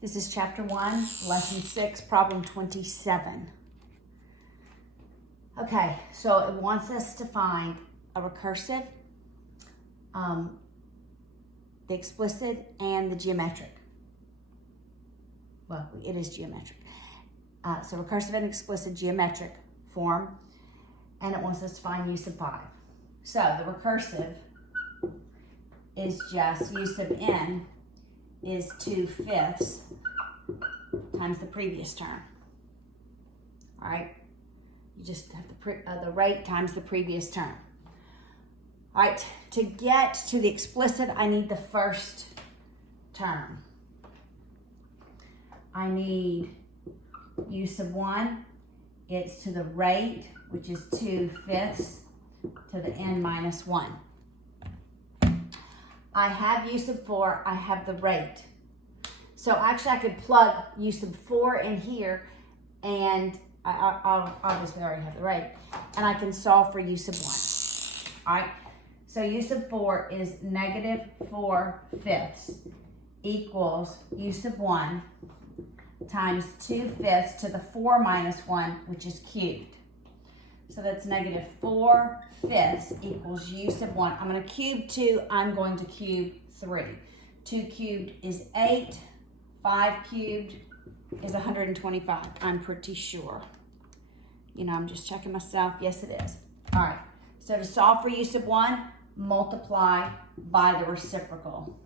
This is chapter 1, lesson 6, problem 27. Okay, so it wants us to find a recursive, the explicit, and the geometric. Well, it is geometric. So recursive and explicit geometric form, and it wants us to find u sub 5. So the recursive is just u sub n is 2/5 times the previous term. All right, you just have the rate times the previous term. All right, to get to the explicit, I need the first term. I need u sub 1. It's to the rate, which is 2/5 to the n minus 1. I have u sub 4, I have the rate. So actually I could plug u sub 4 in here, and I'll obviously already have the rate, and I can solve for u sub 1. All right, so u sub 4 is negative 4/5 equals u sub 1 times 2/5 to the 4 minus 1, which is cubed. So that's negative 4/5 equals u sub 1. I'm going to cube 2. I'm going to cube 3. 2 cubed is 8. 5 cubed is 125. I'm pretty sure. You know, I'm just checking myself. Yes, it is. All right. So to solve for u sub 1, multiply by the reciprocal.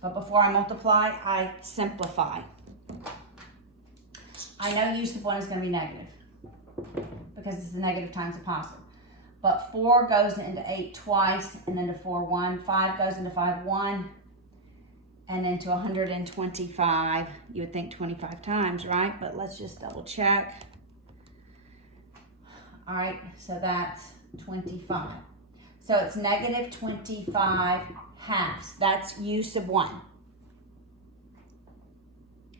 But before I multiply, I simplify. I know u sub 1 is going to be negative because it's the negative times the positive. But 4 goes into 8 twice, and then to 4 1. 5 goes into 5 1, and then to 125. You would think 25 times, right? But let's just double check. All right, so that's 25. So it's negative 25 halves. That's u sub 1.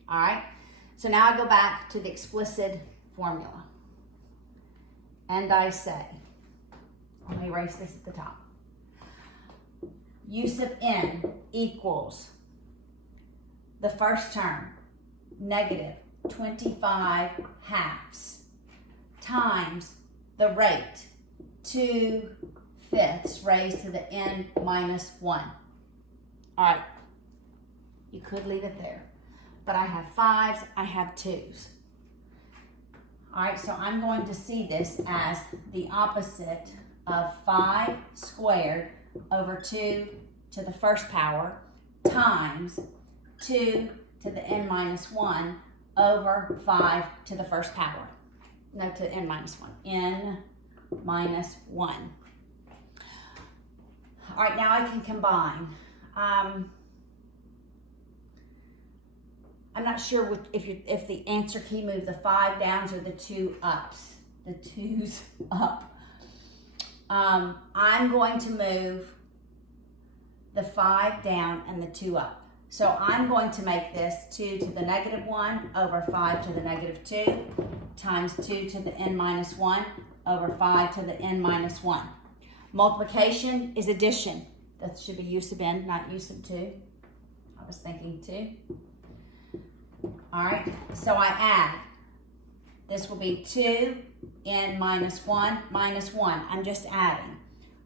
All right, so now I go back to the explicit formula. And I say, let me erase this at the top. U sub n equals the first term, negative 25 halves, times the rate, 2/5 raised to the n minus 1. All right, you could leave it there, but I have 5s, I have 2s. All right, so I'm going to see this as the opposite of 5 squared over 2 to the first power times 2 to the n minus 1 over 5 to the first power. No, to n minus 1. N minus 1. All right, now I can combine. I'm not sure if the answer key moved the 5 downs or the 2 ups. The 2's up. I'm going to move the 5 down and the 2 up. So I'm going to make this 2 to the negative 1 over 5 to the negative 2 times 2 to the n minus 1 over 5 to the n minus 1. Multiplication is addition. That should be u sub n, not u sub 2. I was thinking 2. All right, so I add. This will be 2 n minus 1 minus 1. I'm just adding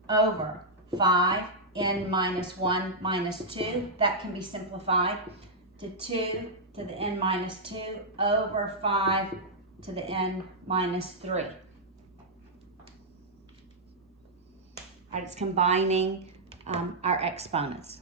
over 5 n minus 1 minus 2. That can be simplified to 2 to the n minus 2 over 5 to the n minus 3. All right, it's combining our exponents.